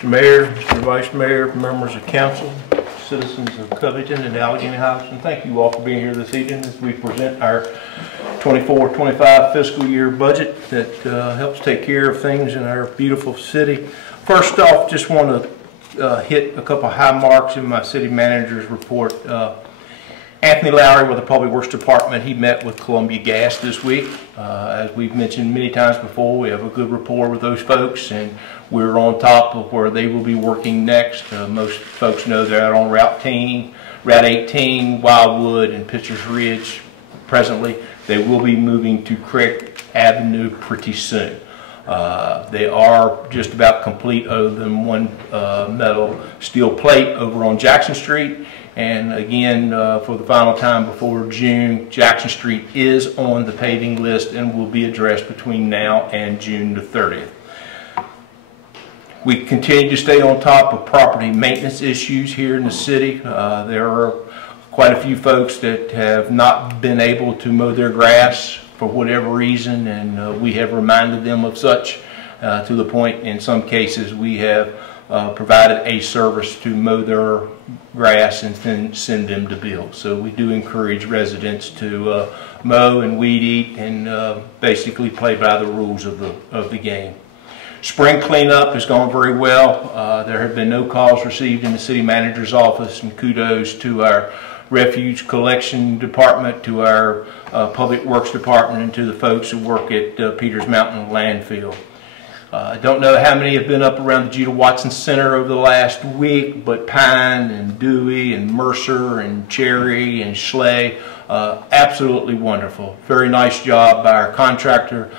Mr. Mayor, Mr. Vice Mayor, members of council, citizens of Covington and Allegheny Heights, and thank you all for being here this evening as we present our 24-25 fiscal year budget that helps take care of things in our beautiful city. First off, just want to hit a couple high marks in my city manager's report. Anthony Lowry with the Public Works Department, he met with Columbia Gas this week. As we've mentioned many times before, we have a good rapport with those folks, and we're on top of where they will be working next. Most folks know they're out on Route 18, Wildwood, and Pitchers Ridge presently. They will be moving to Craig Avenue pretty soon. They are just about complete other than one metal steel plate over on Jackson Street. And again, for the final time before June, Jackson Street is on the paving list and will be addressed between now and June the 30th. We continue to stay on top of property maintenance issues here in the city. There are quite a few folks that have not been able to mow their grass for whatever reason, and we have reminded them of such to the point in some cases we have provided a service to mow their grass and then send them to bill. So we do encourage residents to mow and weed eat and basically play by the rules of the game. Spring cleanup has gone very well. There have been no calls received in the city manager's office, and kudos to our refuge collection department, to our public works department, and to the folks who work at Peters Mountain landfill. I don't know how many have been up around the Judah Watson Center over the last week, but Pine and Dewey and Mercer and Cherry and Schley, absolutely wonderful. Very nice job by our contractor.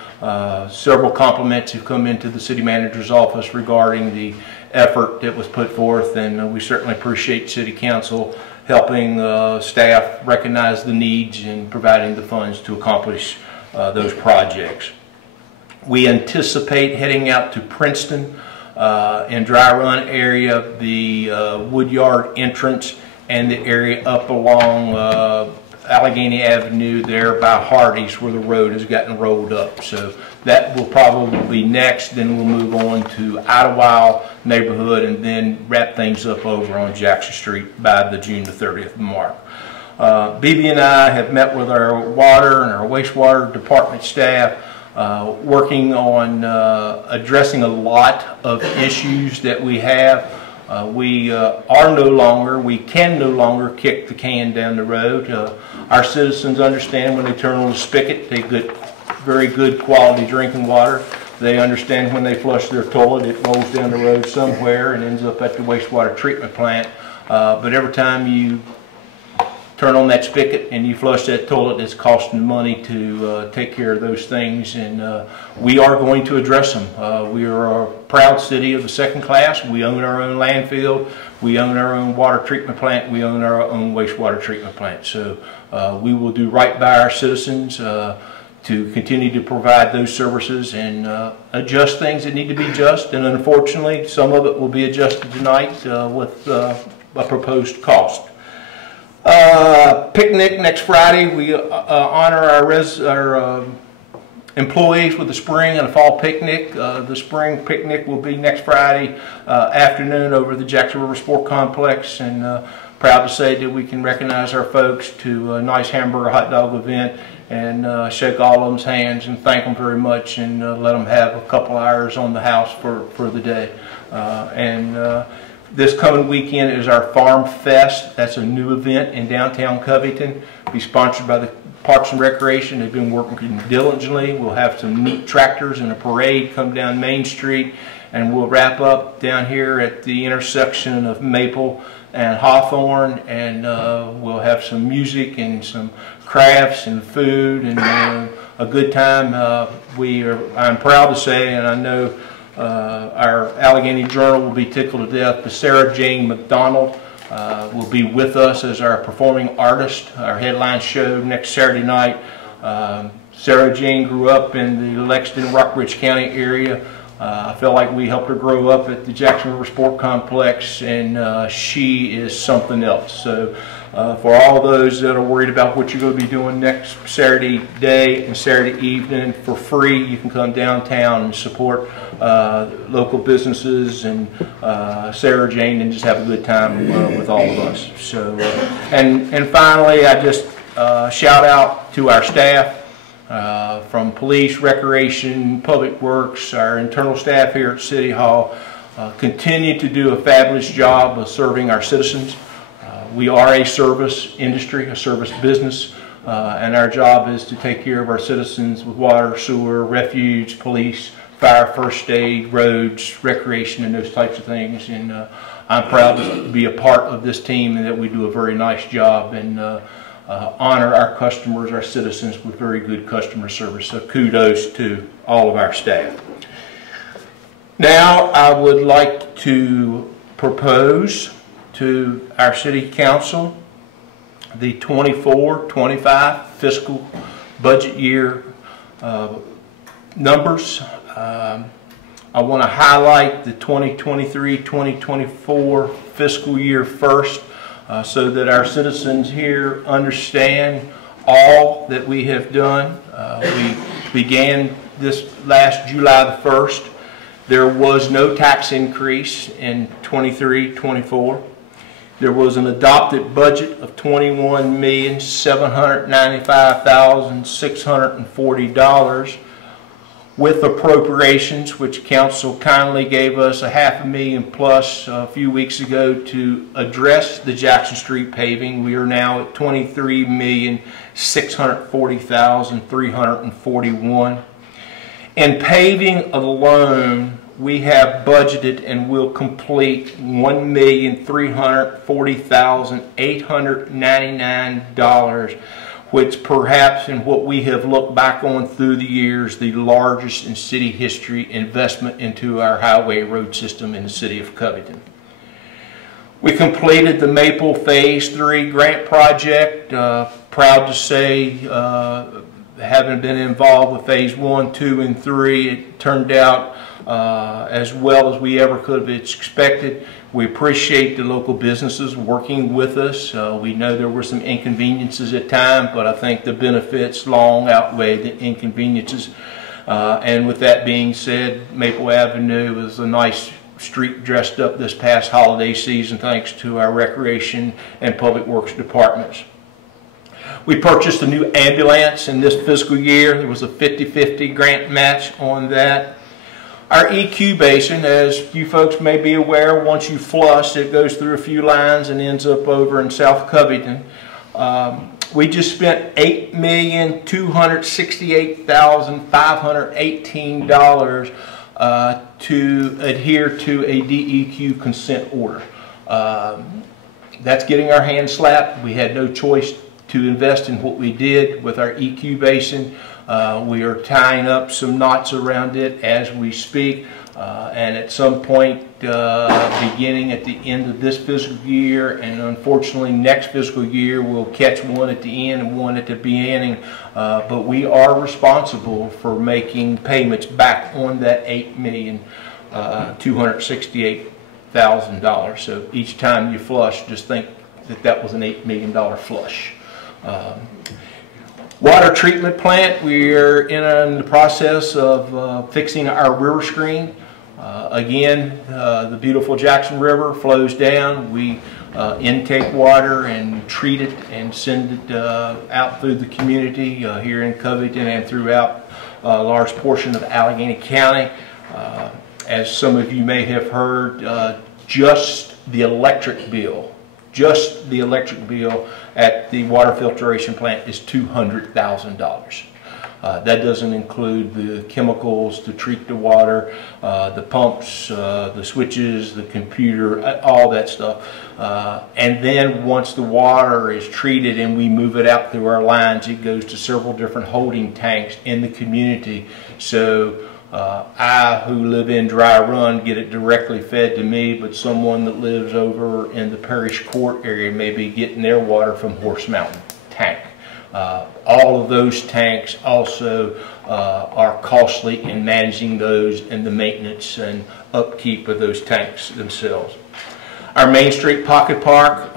Several compliments have come into the city manager's office regarding the effort that was put forth, and we certainly appreciate City Council helping staff recognize the needs and providing the funds to accomplish those projects. We anticipate heading out to Princeton in Dry Run area, the Woodyard entrance, and the area up along Allegheny Avenue there by Hardee's where the road has gotten rolled up. So that will probably be next. Then we'll move on to Idlewild neighborhood and then wrap things up over on Jackson Street by the June the 30th mark. BB and I have met with our water and our wastewater department staff, working on addressing a lot of issues that we have. We can no longer kick the can down the road. Our citizens understand when they turn on the spigot, they get very good quality drinking water. They understand when they flush their toilet, it rolls down the road somewhere and ends up at the wastewater treatment plant. But every time you turn on that spigot and you flush that toilet, it's costing money to take care of those things, and we are going to address them. We are a proud city of the second class. We own our own landfill, we own our own water treatment plant, we own our own wastewater treatment plant. So we will do right by our citizens to continue to provide those services and adjust things that need to be adjusted, and unfortunately some of it will be adjusted tonight with a proposed cost. Picnic next Friday. We honor our employees with the spring and a fall picnic. The spring picnic will be next Friday afternoon over the Jackson River Sport Complex, and proud to say that we can recognize our folks to a nice hamburger hot dog event and shake all of them's hands and thank them very much, and let them have a couple hours on the house for the day. This coming weekend is our Farm Fest. That's a new event in downtown Covington. It'll be sponsored by the Parks and Recreation. They've been working diligently. We'll have some neat tractors and a parade come down Main Street, and we'll wrap up down here at the intersection of Maple and Hawthorne, and we'll have some music and some crafts and food and a good time. I'm proud to say, and I know our Allegheny Journal will be tickled to death, but Sarah Jane McDonald will be with us as our performing artist, our headline show next Saturday night. Sarah Jane grew up in the Lexington, Rockbridge County area. I feel like we helped her grow up at the Jackson River Sport Complex, and she is something else. So for all those that are worried about what you're going to be doing next Saturday day and Saturday evening for free, you can come downtown and support local businesses and Sarah Jane and just have a good time with all of us. So, and finally, I just shout out to our staff from police, recreation, public works, our internal staff here at City Hall. Continue to do a fabulous job of serving our citizens. We are a service industry, a service business, and our job is to take care of our citizens with water, sewer, refuge, police, fire, first aid, roads, recreation, and those types of things. And I'm proud to be a part of this team and that we do a very nice job and honor our customers, our citizens, with very good customer service. So kudos to all of our staff. Now I would like to propose to our City Council the 24-25 fiscal budget year numbers. I want to highlight the 2023-2024 fiscal year first so that our citizens here understand all that we have done. We began this last July the 1st. There was no tax increase in 23-24. There was an adopted budget of $21,795,640 with appropriations, which Council kindly gave us $500,000 plus a few weeks ago to address the Jackson Street paving. We are now at $23,640,341. In paving alone, we have budgeted and will complete $1,340,899, which perhaps in what we have looked back on through the years, the largest in city history investment into our highway road system in the city of Covington. We completed the Maple Phase 3 grant project. Proud to say, having been involved with Phase 1, 2, and 3, it turned out as well as we ever could have expected. We appreciate the local businesses working with us. We know there were some inconveniences at times, but I think the benefits long outweigh the inconveniences. And with that being said, Maple Avenue was a nice street dressed up this past holiday season thanks to our recreation and public works departments. We purchased a new ambulance in this fiscal year. There was a 50-50 grant match on that. Our EQ basin, as you folks may be aware, once you flush, it goes through a few lines and ends up over in South Covington. We just spent $8,268,518 to adhere to a DEQ consent order. That's getting our hands slapped. We had no choice to invest in what we did with our EQ basin. We are tying up some knots around it as we speak, and at some point beginning at the end of this fiscal year, and unfortunately next fiscal year, we'll catch one at the end and one at the beginning, but we are responsible for making payments back on that $8,268,000. So each time you flush, just think that that was an $8 million flush. Water treatment plant, we're in the process of fixing our river screen. Again, the beautiful Jackson River flows down. We intake water and treat it and send it out through the community here in Covington and throughout a large portion of Allegheny County. As some of you may have heard, just the electric bill at the water filtration plant is $200,000. That doesn't include the chemicals to treat the water, the pumps, the switches, the computer, all that stuff. And then once the water is treated and we move it out through our lines, it goes to several different holding tanks in the community. So I, who live in Dry Run, get it directly fed to me, but someone that lives over in the Parish Court area may be getting their water from Horse Mountain Tank. all of those tanks also are costly in managing those and the maintenance and upkeep of those tanks themselves. Our Main Street Pocket Park,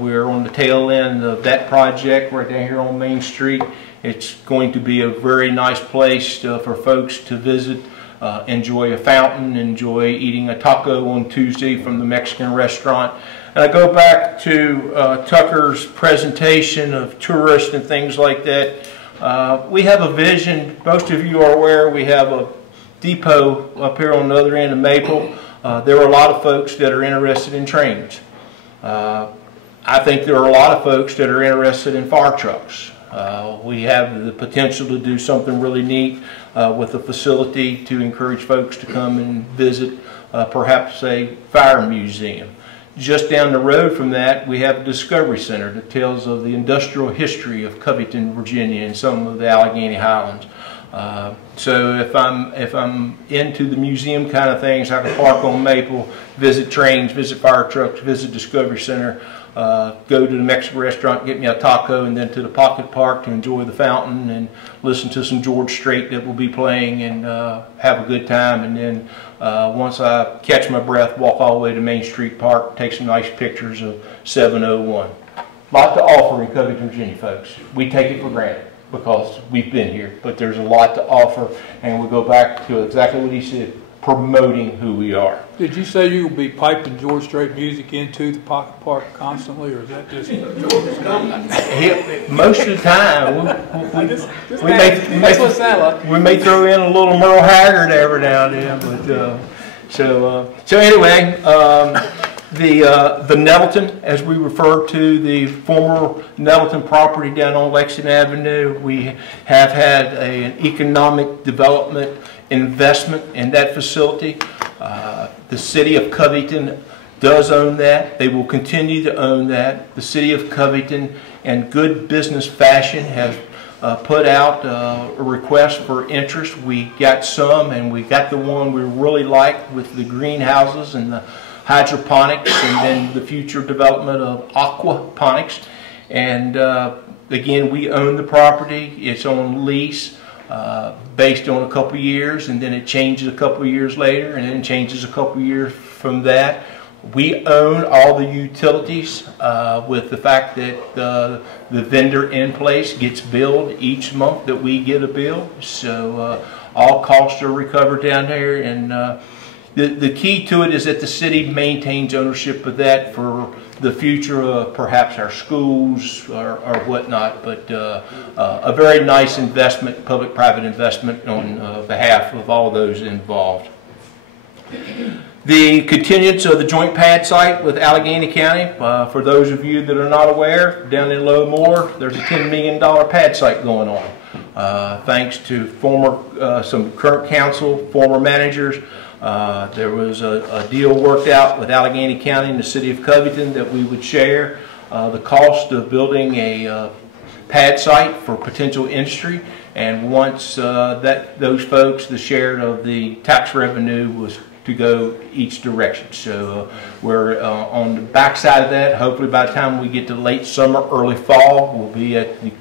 we're on the tail end of that project right down here on Main Street. It's going to be a very nice place for folks to visit, enjoy a fountain, enjoy eating a taco on Tuesday from the Mexican restaurant. And I go back to Tucker's presentation of tourists and things like that. We have a vision. Most of you are aware we have a depot up here on the other end of Maple. There are a lot of folks that are interested in trains. I think there are a lot of folks that are interested in fire trucks. We have the potential to do something really neat with a facility to encourage folks to come and visit perhaps a fire museum. Just down the road from that, we have a Discovery Center that tells of the industrial history of Covington, Virginia, and some of the Allegheny Highlands. So if I'm into the museum kind of things, I can park on Maple, visit trains, visit fire trucks, visit Discovery Center, go to the Mexican restaurant, get me a taco, and then to the Pocket Park to enjoy the fountain and listen to some George Strait that will be playing and have a good time. And then once I catch my breath, walk all the way to Main Street Park, take some nice pictures of 701. A lot to offer in Covington, Virginia, folks. We take it for granted because we've been here, but there's a lot to offer, and we go back to exactly what he said, promoting who we are. Did you say you will be piping George Strait music into the Pocket Park constantly, or is that just... Most of the time, we may throw in a little Merle Haggard every now and then, but so anyway, the Nettleton, as we refer to the former Nettleton property down on Lexington Avenue, we have had an economic development investment in that facility. The city of Covington does own that. They will continue to own that. The city of Covington, in good business fashion, has put out a request for interest. We got some, and we got the one we really liked with the greenhouses and the hydroponics, and then the future development of aquaponics. And again, we own the property. It's on lease based on a couple years, and then it changes a couple years later, and then changes a couple years from that. We own all the utilities with the fact that the vendor in place gets billed each month that we get a bill. So all costs are recovered down there, and the key to it is that the city maintains ownership of that for the future of perhaps our schools or whatnot, but a very nice investment, public-private investment on behalf of all those involved. The continuance of the joint pad site with Allegheny County, for those of you that are not aware, down in Low Moor, there's a $10 million pad site going on. Thanks to some current council, former managers, there was a deal worked out with Allegheny County and the city of Covington that we would share the cost of building a pad site for potential industry, and once those folks, the share of the tax revenue was to go each direction. So we're on the backside of that. Hopefully by the time we get to late summer, early fall, we'll be at the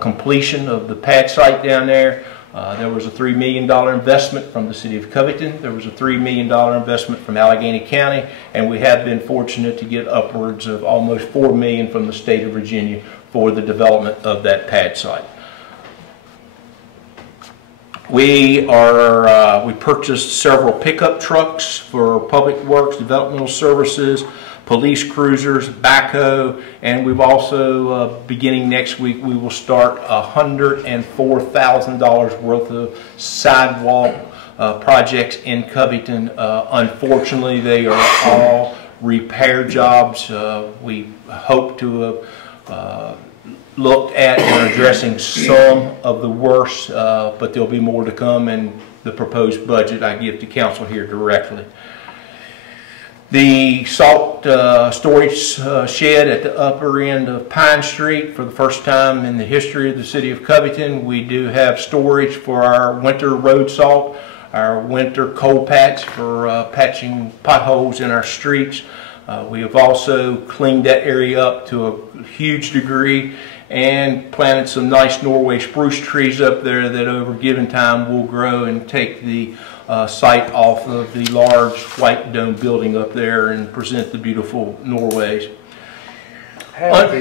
completion of the pad site down there. There was a $3 million investment from the city of Covington. There was a $3 million investment from Allegheny County, and we have been fortunate to get upwards of almost $4 million from the state of Virginia for the development of that pad site. We purchased several pickup trucks for public works, developmental services, police cruisers, backhoe, and we've also, beginning next week, we will start $104,000 worth of sidewalk projects in Covington. Unfortunately, they are all repair jobs. We hope to have looked at and addressing some of the worst, but there'll be more to come in the proposed budget I give to council here directly. The salt storage shed at the upper end of Pine Street, for the first time in the history of the city of Covington, we do have storage for our winter road salt, our winter coal patch for patching potholes in our streets. We have also cleaned that area up to a huge degree, and planted some nice Norway spruce trees up there that over given time will grow and take the site off of the large white dome building up there and present the beautiful Norways. Have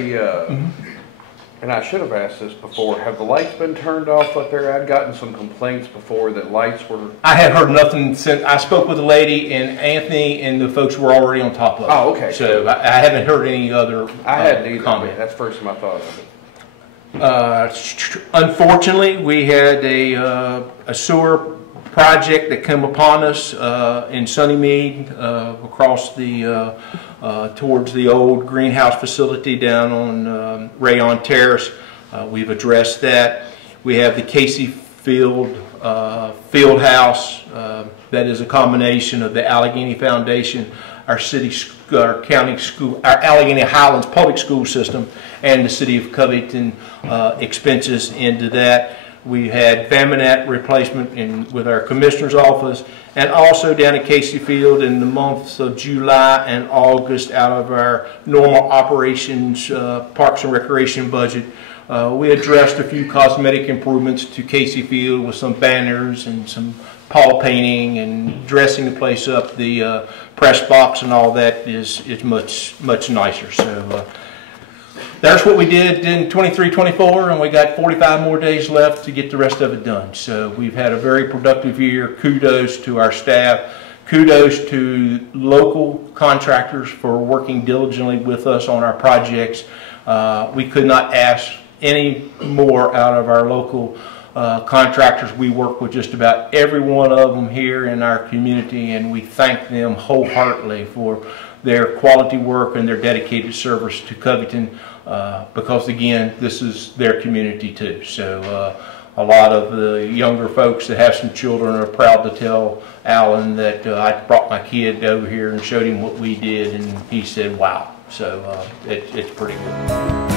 and I should have asked this before, have the lights been turned off up there? I'd gotten some complaints before that lights were... I had heard nothing since I spoke with the lady, and Anthony and the folks were already on top of it. Oh, okay. So I haven't heard any other I hadn't either. comment. That's the first time I thought of it. Unfortunately, we had a sewer project that came upon us in Sunnymead across the towards the old greenhouse facility down on Rayon Terrace. We've addressed that. We have the Casey Field field house that is a combination of the Allegheny Foundation, our county school, our Allegheny Highlands public school system, and the city of Covington expenses into that. We had Faminat replacement with our commissioner's office, and also down at Casey Field in the months of July and August out of our normal operations Parks and Recreation budget. We addressed a few cosmetic improvements to Casey Field with some banners and some pall painting and dressing the place up. The press box and all that is much nicer. So that's what we did in 23-24, and we got 45 more days left to get the rest of it done. So we've had a very productive year. Kudos to our staff. Kudos to local contractors for working diligently with us on our projects. We could not ask any more out of our local contractors. We work with just about every one of them here in our community, and we thank them wholeheartedly for their quality work and their dedicated service to Covington, because again, this is their community too. So a lot of the younger folks that have some children are proud to tell Alan that I brought my kid over here and showed him what we did, and he said, wow. So it's pretty good.